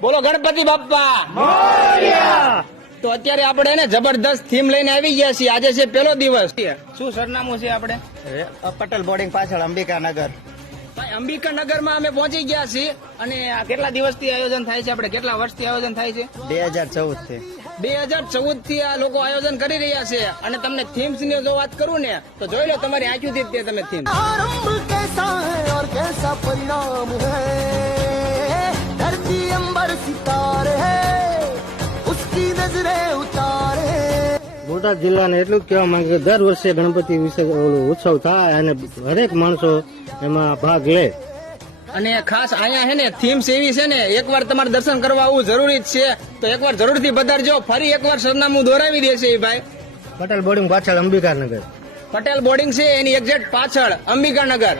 બોલો ગણપતિ બાપ્પા. તો અત્યારે આપણે એને જબરદસ્ત થીમ લઈને આવી ગયા છીએ. આજે છે પહેલો દિવસ. શું સરનામું છે આપણે? પટેલ બોર્ડિંગ પાછળ અંબિકાનગર. ભાઈ અંબિકાનગર માં અમે પહોંચી ગયા છીએ. અને આ કેટલા દિવસથી આયોજન થાય છે? આપણે કેટલા વર્ષથી આયોજન થાય છે? 2014 થી. 2014 થી આ લોકો આયોજન કરી રહ્યા છે. અને તમને થીમ્સ ની જો વાત કરું ને તો જોઈ લો તમારી આંખોથી જ તે તમે થીમ. आरंभ कैसा है और कैसा परिणाम है धरती अंबर सितारे है उसकी नजरे उतारे. બોટાદ જિલ્લાને એટલું જ કહેવા માંગે કે દર વર્ષે ગણપતિ ઉત્સવ થાય અને હરેક માણસો એમાં ભાગ લે. અને ખાસ અહીંયા હે ને થીમ્સ એવી છે ને, એકવાર તમારે દર્શન કરવા આવવું જરૂરી જ છે. તો એકવાર જરૂરથી પધારજો. ફરી એકવાર સરનામું દોરાવી દેશે એ ભાઈ. પટેલ બોર્ડિંગ પાછળ અંબિકાનગર. પટેલ બોર્ડિંગ છે એની એક્ઝેક્ટ પાછળ અંબિકાનગર.